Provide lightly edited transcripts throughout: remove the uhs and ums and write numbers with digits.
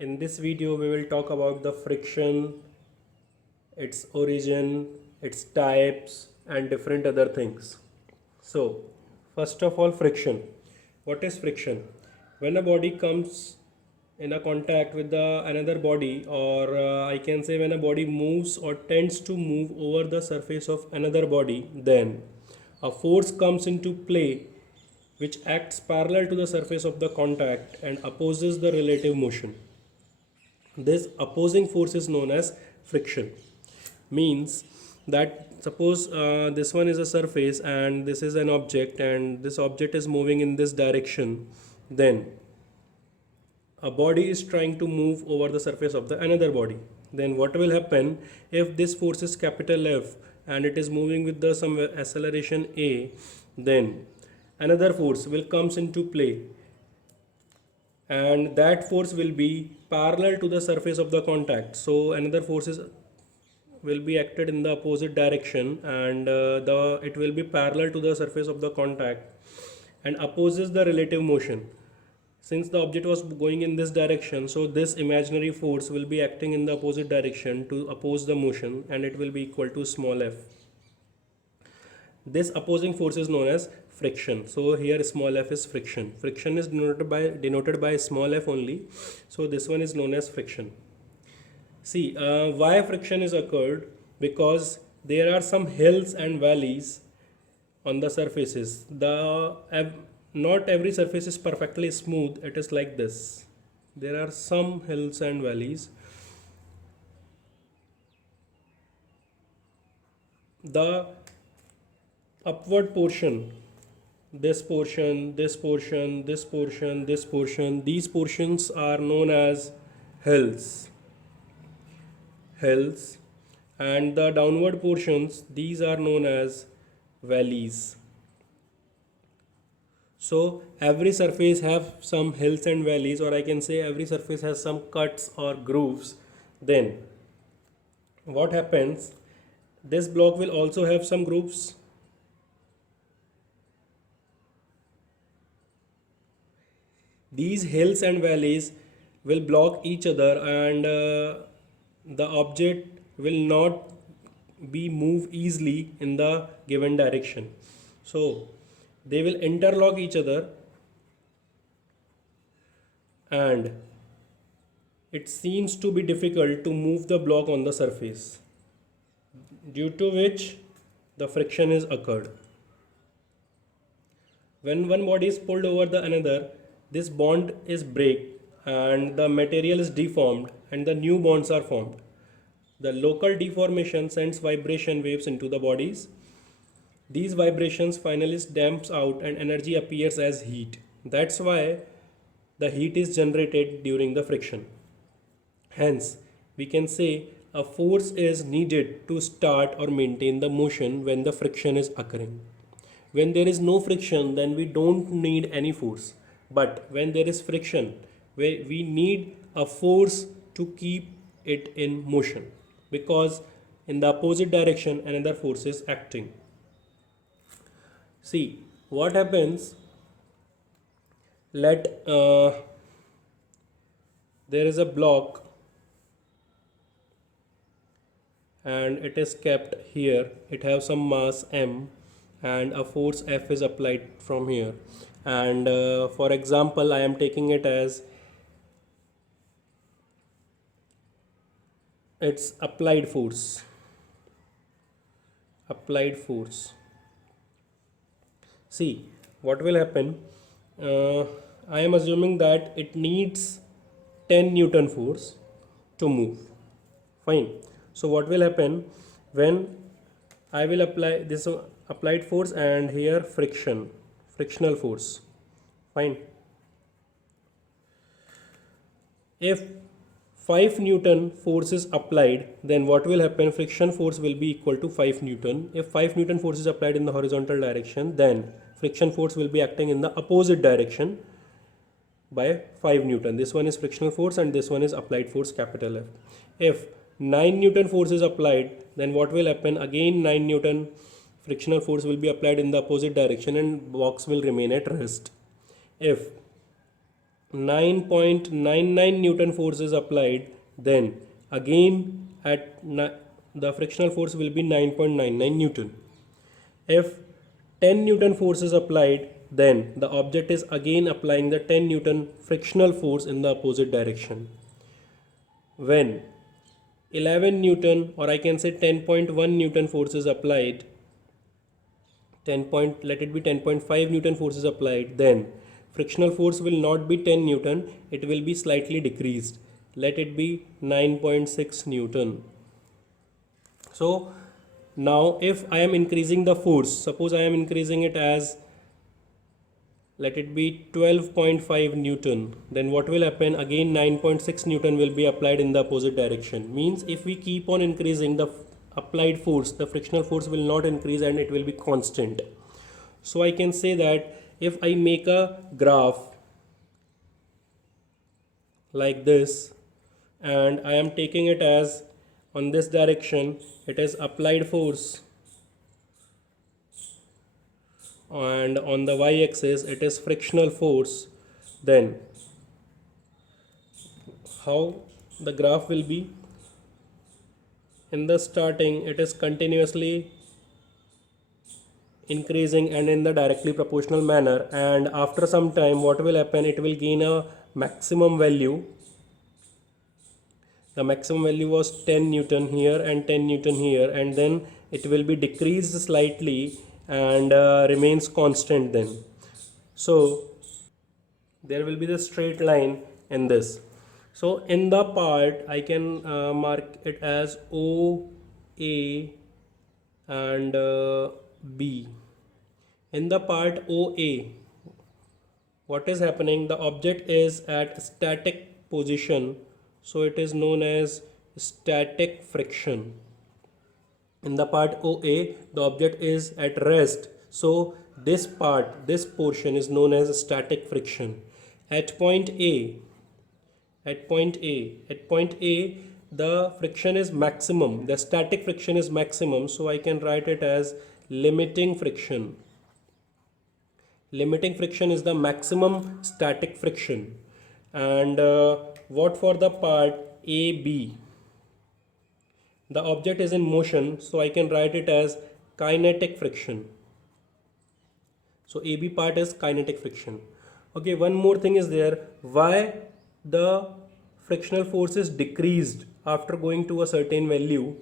In this video, we will talk about the friction, its origin, its types, and different other things. So, first of all, friction. What is friction? When a body comes in a contact with another body, or I can say when a body moves or tends to move over the surface of another body, then a force comes into play which acts parallel to the surface of the contact and opposes the relative motion. This opposing force is known as friction. Means that suppose this one is a surface and this is an object, and this object is moving in this direction, then a body is trying to move over the surface of the another body. Then what will happen if this force is capital F and it is moving with the some acceleration a, then another force will comes into play, and that force will be parallel to the surface of the contact. So another force will be acted in the opposite direction, and the it will be parallel to the surface of the contact and opposes the relative motion. Since the object was going in this direction, so this imaginary force will be acting in the opposite direction to oppose the motion, and it will be equal to small f. This opposing force is known as friction. So here small f is friction. Friction is denoted by small f only. So this one is known as friction. See, why friction is occurred? Because there are some hills and valleys on the surfaces. Not every surface is perfectly smooth. It is like this. There are some hills and valleys. The upward portion, this portion, this portion, this portion, this portion, these portions are known as hills. And the downward portions, these are known as valleys. So every surface have some hills and valleys, or I can say every surface has some cuts or grooves. Then what happens, this block will also have some grooves. These hills and valleys will block each other, and the object will not be move easily in the given direction. So they will interlock each other, and it seems to be difficult to move the block on the surface, due to which the friction is occurred. When one body is pulled over the another, this bond is break and the material is deformed and the new bonds are formed. The local deformation sends vibration waves into the bodies. These vibrations finally damps out and energy appears as heat. That's why the heat is generated during the friction. Hence, we can say a force is needed to start or maintain the motion when the friction is occurring. When there is no friction, then we don't need any force. But when there is friction, we need a force to keep it in motion, because in the opposite direction another force is acting. See what happens. Let there is a block and it is kept here. It has some mass m and a force F is applied from here, and for example I am taking it as it's applied force. See what will happen. I am assuming that it needs 10 Newton force to move. Fine. So what will happen when I will apply this applied force and here frictional force. Fine. If 5 Newton force is applied, then what will happen? Friction force will be equal to 5 Newton. If 5 Newton force is applied in the horizontal direction, then friction force will be acting in the opposite direction by 5 Newton. This one is frictional force and this one is applied force capital F. If 9 Newton force is applied, then what will happen? Again 9 Newton frictional force will be applied in the opposite direction and box will remain at rest. If 9.99 Newton force is applied, then again the frictional force will be 9.99 Newton. If 10 Newton force is applied, then the object is again applying the 10 Newton frictional force in the opposite direction. When 11 Newton, or I can say 10.1 Newton force is applied, let it be 10.5 Newton force is applied, then frictional force will not be 10 Newton, it will be slightly decreased. Let it be 9.6 Newton. So now if I am increasing the force, suppose I am increasing it as, let it be 12.5 Newton, then what will happen? Again 9.6 Newton will be applied in the opposite direction. Means if we keep on increasing the applied force, the frictional force will not increase and it will be constant. So I can say that if I make a graph like this and I am taking it as, on this direction it is applied force, and on the y-axis it is frictional force, then how the graph will be? In the starting it is continuously increasing and in the directly proportional manner, and after some time what will happen? It will gain a maximum value. The maximum value was 10 Newton here and 10 Newton here, and then it will be decreased slightly and remains constant then. So there will be the straight line in this. So in the part I can mark it as O, A and B. In the part OA, what is happening? The object is at static position, so it is known as static friction. In the part OA, the object is at rest, so this portion is known as static friction. At point A, at point A, the friction is maximum, the static friction is maximum, so I can write it as limiting friction. Limiting friction is the maximum static friction. And what for the part AB? The object is in motion, so I can write it as kinetic friction. So AB part is kinetic friction. Okay, one more thing is there. Why the frictional force is decreased after going to a certain value?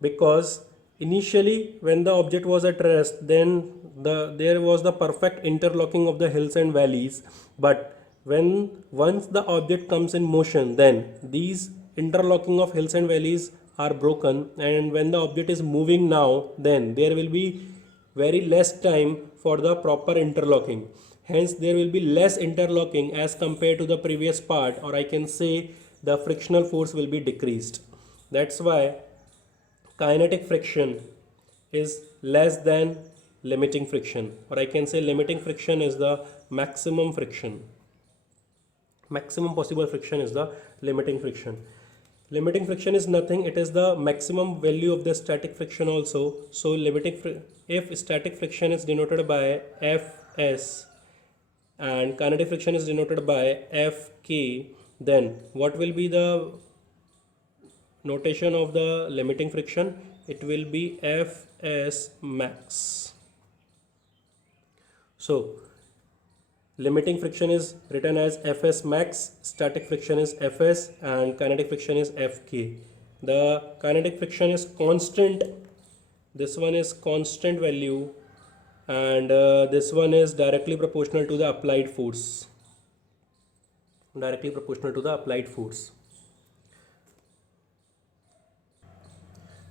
Because initially when the object was at rest, then there was the perfect interlocking of the hills and valleys, but once the object comes in motion, then these interlocking of hills and valleys are broken, and when the object is moving now, then there will be very less time for the proper interlocking. Hence there will be less interlocking as compared to the previous part, or I can say the frictional force will be decreased. That's why kinetic friction is less than limiting friction, or I can say limiting friction is the maximum friction. Maximum possible friction is the limiting friction. Limiting friction is nothing, it is the maximum value of the static friction also. So if static friction is denoted by Fs and kinetic friction is denoted by Fk, then what will be the notation of the limiting friction? It will be Fs max. So limiting friction is written as Fs max, static friction is Fs, and kinetic friction is Fk. The kinetic friction is constant, this one is constant value, and this one is directly proportional to the applied force. Directly proportional to the applied force.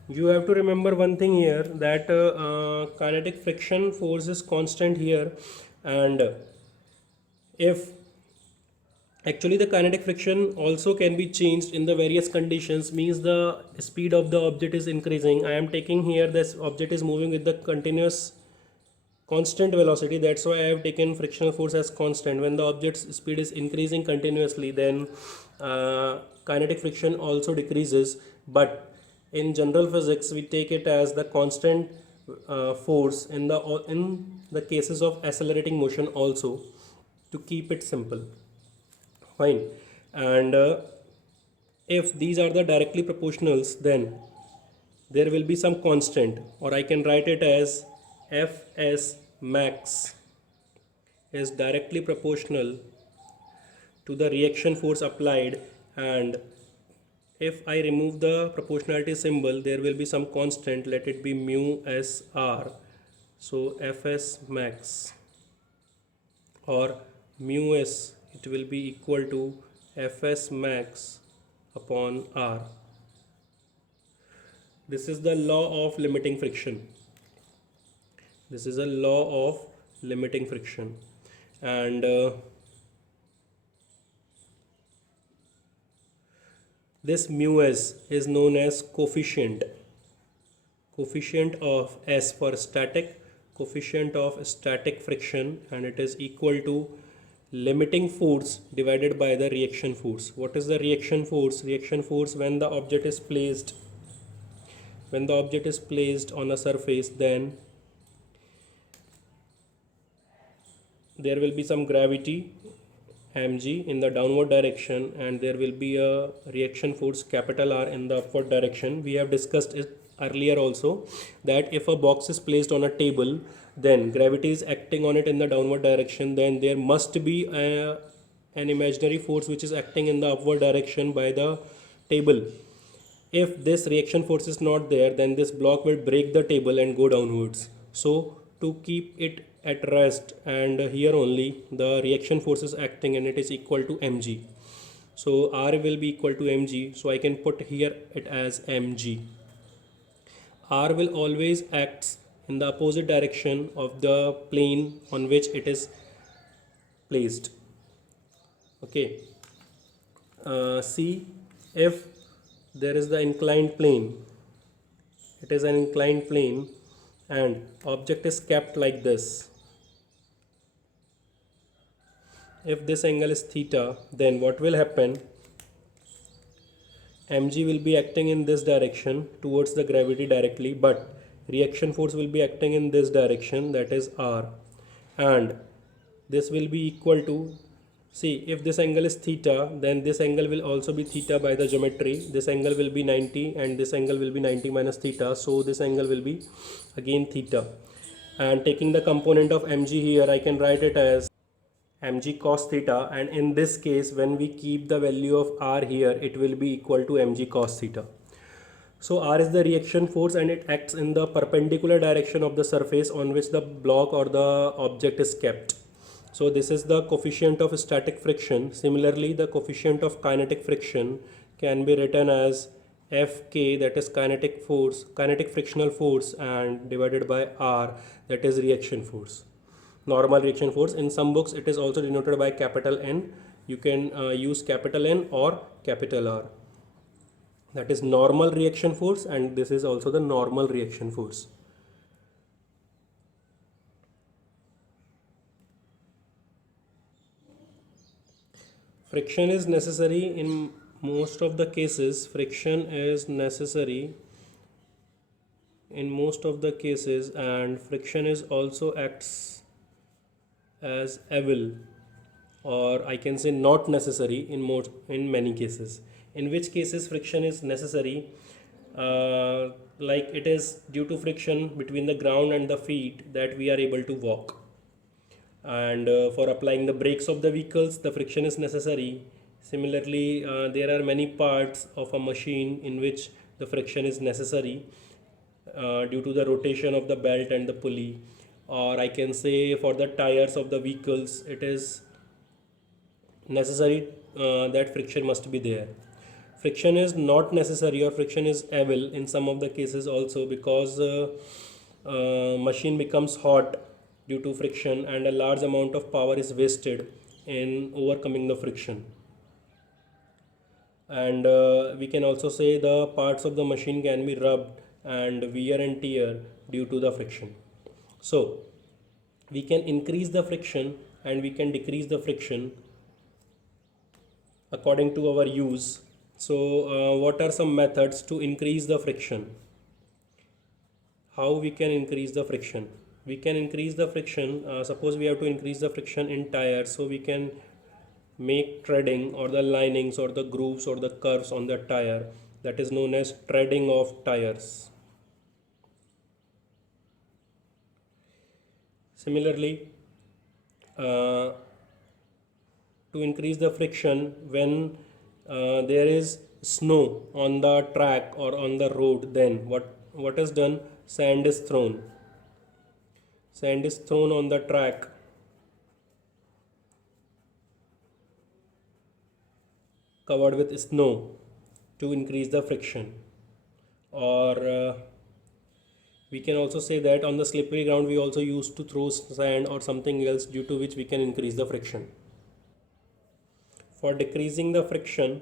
You have to remember one thing here, that kinetic friction force is constant here, and if actually the kinetic friction also can be changed in the various conditions, means the speed of the object is increasing. I am taking here this object is moving with the continuous constant velocity, that's why I have taken frictional force as constant. When the object's speed is increasing continuously, then kinetic friction also decreases, but in general physics we take it as the constant force in the cases of accelerating motion also, to keep it simple. Fine. And if these are the directly proportionals, then there will be some constant, or I can write it as Fs max is directly proportional to the reaction force applied, and if I remove the proportionality symbol, there will be some constant, let it be mu s r. So Fs max or mu s, it will be equal to Fs max upon r. This is the law of limiting friction. This is a law of limiting friction. And this mu s is known as coefficient of S for static, coefficient of static friction, and it is equal to limiting force divided by the reaction force. What is the reaction force? Reaction force when the object is placed on a surface, then there will be some gravity mg in the downward direction, and there will be a reaction force capital R in the upward direction. We have discussed it earlier also, that if a box is placed on a table, then gravity is acting on it in the downward direction, then there must be an imaginary force which is acting in the upward direction by the table. If this reaction force is not there, then this block will break the table and go downwards. So to keep it at rest, and here only the reaction force is acting, and it is equal to mg. So R will be equal to mg, so I can put here it as mg. R will always act in the opposite direction of the plane on which it is placed. Okay. See, if there is the inclined plane, it is an inclined plane, and object is kept like this. If this angle is theta, then what will happen? Mg will be acting in this direction towards the gravity directly, but reaction force will be acting in this direction, that is R, and this will be equal to, see, if this angle is theta, then this angle will also be theta by the geometry. This angle will be 90 and this angle will be 90 minus theta, so this angle will be again theta. And taking the component of mg here, I can write it as mg cos theta, and in this case when we keep the value of R here, it will be equal to mg cos theta. So R is the reaction force, and it acts in the perpendicular direction of the surface on which the block or the object is kept. So this is the coefficient of static friction. Similarly, the coefficient of kinetic friction can be written as Fk, that is kinetic force, kinetic frictional force, and divided by R, that is reaction force, normal reaction force. In some books it is also denoted by capital N. You can use capital N or capital R. That is normal reaction force, and this is also the normal reaction force. Friction is necessary in most of the cases. Friction is necessary in most of the cases, and friction is also acts as evil, or I can say not necessary in many cases. In which cases friction is necessary? Like it is due to friction between the ground and the feet that we are able to walk. And for applying the brakes of the vehicles, the friction is necessary. Similarly, there are many parts of a machine in which the friction is necessary due to the rotation of the belt and the pulley. Or I can say for the tires of the vehicles, it is necessary that friction must be there. Friction is not necessary, or friction is evil in some of the cases also, because machine becomes hot due to friction, and a large amount of power is wasted in overcoming the friction. And we can also say the parts of the machine can be rubbed and wear and tear due to the friction. So we can increase the friction and we can decrease the friction according to our use. So what are some methods to increase the friction? How we can increase the friction? We can increase the friction, suppose we have to increase the friction in tires, so we can make treading or the linings or the grooves or the curves on the tire, that is known as treading of tires. Similarly, to increase the friction, when there is snow on the track or on the road, then what is done? Sand is thrown on the track, covered with snow, to increase the friction. Or we can also say that on the slippery ground we also used to throw sand or something else, due to which we can increase the friction. For decreasing the friction,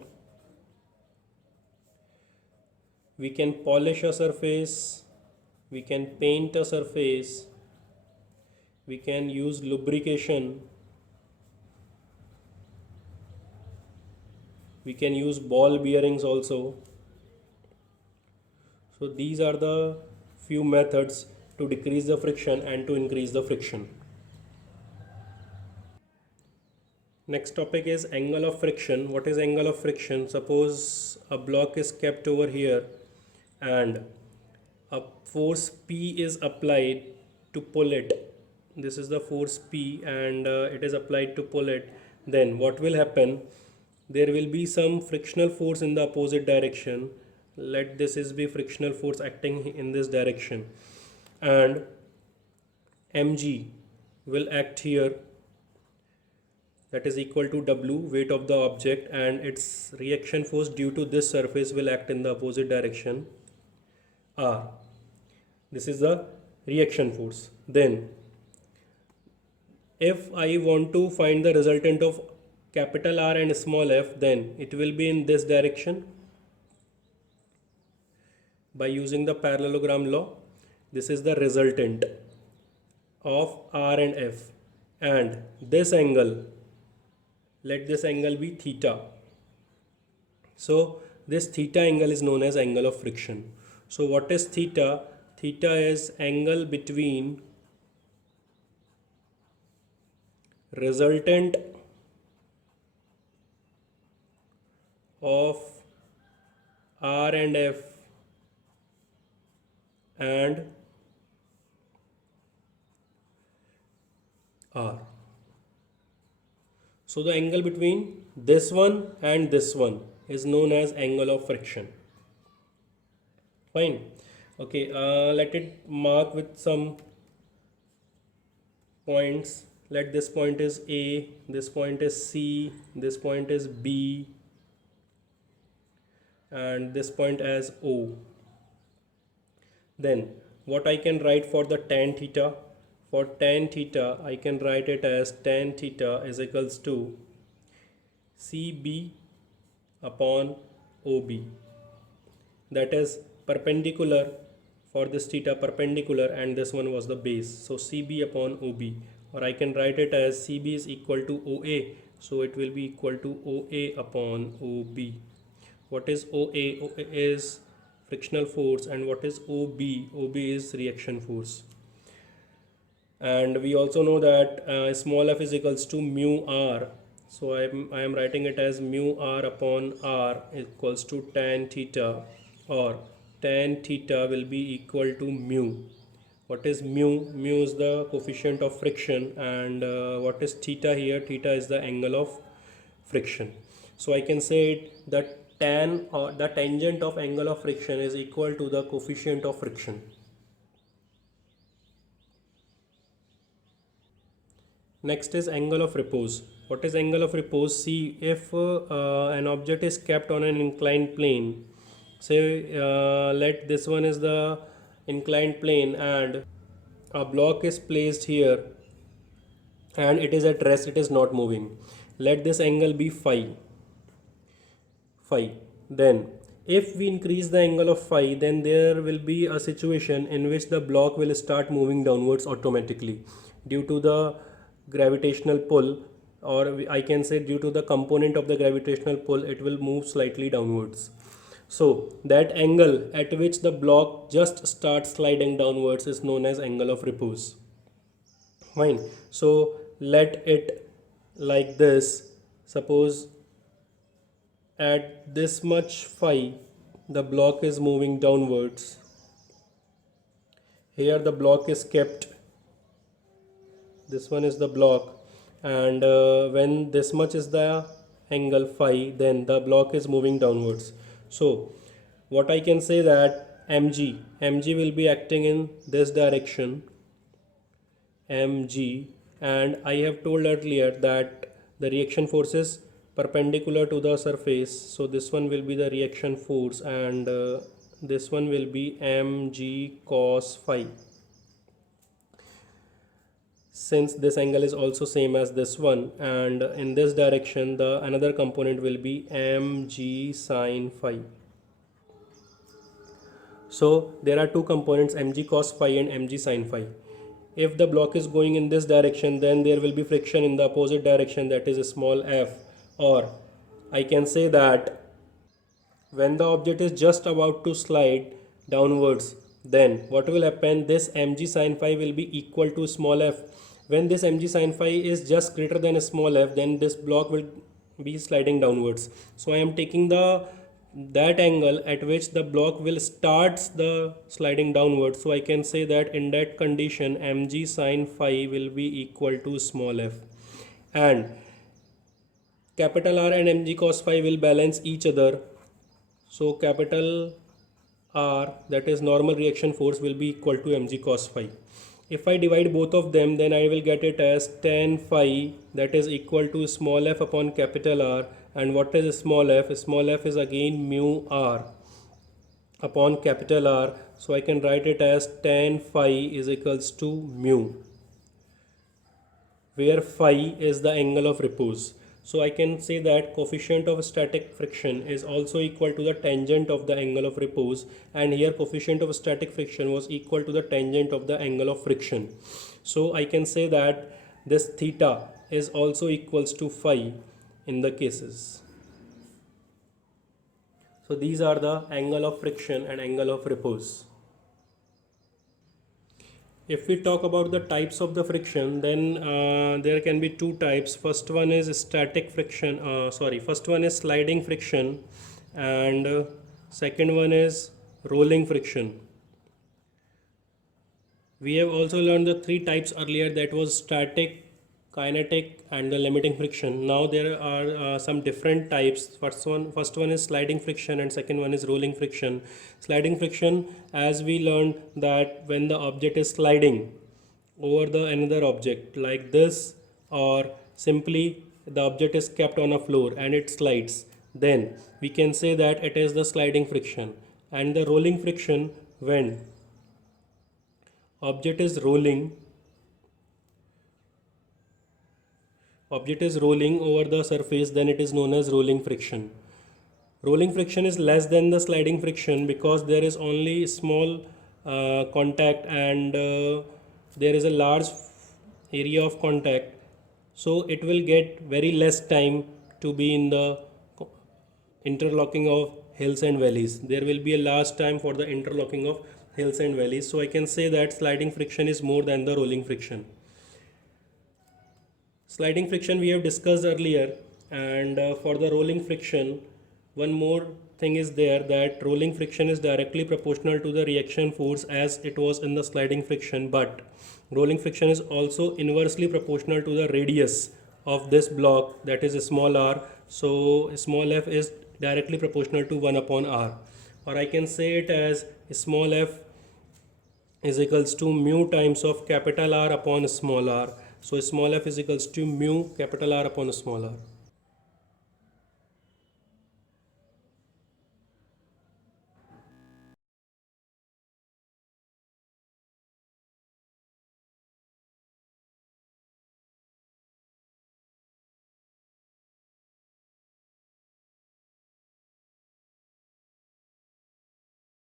we can polish a surface, we can paint a surface, we can use lubrication, we can use ball bearings also. So these are the few methods to decrease the friction and to increase the friction. Next topic is angle of friction. What is angle of friction? Suppose a block is kept over here and a force P is applied to pull it. This is the force P, and it is applied to pull it. Then what will happen? There will be some frictional force in the opposite direction. Let this is be frictional force acting in this direction, and mg will act here, that is equal to W, weight of the object, and its reaction force due to this surface will act in the opposite direction, R. This is the reaction force. Then if I want to find the resultant of capital R and small f, then it will be in this direction by using the parallelogram law. This is the resultant of R and F, and this angle, let this angle be theta. So this theta angle is known as angle of friction. So what is theta? Theta is angle between resultant of R and F and R. So the angle between this one and this one is known as angle of friction. Fine. Okay, let it mark with some points. Let this point is A, this point is C, this point is B, and this point as O. Then what I can write for the tan theta? For tan theta, I can write it as tan theta is equals to CB upon OB. That is perpendicular for this theta, perpendicular, and this one was the base. So CB upon OB, or I can write it as CB is equal to OA. So it will be equal to OA upon OB. What is OA? OA is frictional force, and what is OB? OB is reaction force. And we also know that small f is equals to mu r. So I am writing it as mu r upon r equals to tan theta, or tan theta will be equal to mu. What is mu? Mu is the coefficient of friction, and what is theta here? Theta is the angle of friction. So I can say it that tan, or the tangent of angle of friction, is equal to the coefficient of friction. Next is angle of repose. What is angle of repose? See, if an object is kept on an inclined plane, say let this one is the inclined plane, and a block is placed here and it is at rest, it is not moving. Let this angle be phi. Then if we increase the angle of phi, then there will be a situation in which the block will start moving downwards automatically due to the gravitational pull, or I can say due to the component of the gravitational pull, it will move slightly downwards. So that angle at which the block just starts sliding downwards is known as angle of repose. Fine. So let it like this, Suppose at this much phi the block is moving downwards. Here the block is kept, this one is the block, and when this much is the angle phi, then the block is moving downwards. So what I can say that mg will be acting in this direction, mg, and I have told earlier that the reaction force is perpendicular to the surface, so this one will be the reaction force, and this one will be mg cos phi. Since this angle is also same as this one, and in this direction the another component will be mg sin phi. So there are two components, mg cos phi and mg sin phi. If the block is going in this direction, then there will be friction in the opposite direction, that is small f. Or I can say that when the object is just about to slide downwards, then what will happen, this mg sin phi will be equal to small f. When this mg sin phi is just greater than small f, then this block will be sliding downwards. So I am taking that angle at which the block will starts the sliding downwards. So I can say that in that condition mg sin phi will be equal to small f, and capital R and mg cos phi will balance each other. So capital R, that is normal reaction force, will be equal to mg cos phi. If I divide both of them, then I will get it as tan phi, that is equal to small f upon capital R. And what is small f? Small f is again mu r upon capital R. So I can write it as tan phi is equals to mu, where phi is the angle of repose. So I can say that coefficient of static friction is also equal to the tangent of the angle of repose, and here coefficient of static friction was equal to the tangent of the angle of friction. So I can say that this theta is also equals to phi in the cases. So these are the angle of friction and angle of repose. If we talk about the types of the friction, then there can be two types. First one is static friction, first one is sliding friction, and second one is rolling friction. We have also learned the three types earlier, that was static, kinetic and the limiting friction. Now there are some different types. First one is sliding friction, and second one is rolling friction. Sliding friction, as we learned that when the object is sliding over the another object like this, or simply the object is kept on a floor and it slides, then we can say that it is the sliding friction. And the rolling friction, when object is rolling over the surface, then it is known as rolling friction. Rolling friction is less than the sliding friction because there is only small contact, and there is a large area of contact, so it will get very less time to be in the interlocking of hills and valleys. There will be a large time for the interlocking of hills and valleys. So I can say that sliding friction is more than the rolling friction. Sliding friction we have discussed earlier, and for the rolling friction, one more thing is there, that rolling friction is directly proportional to the reaction force as it was in the sliding friction, but rolling friction is also inversely proportional to the radius of this block, that is small r. So small f is directly proportional to 1 upon r, or I can say it as small f is equals to mu times of capital R upon small r. So small f is equals to mu capital R upon small r.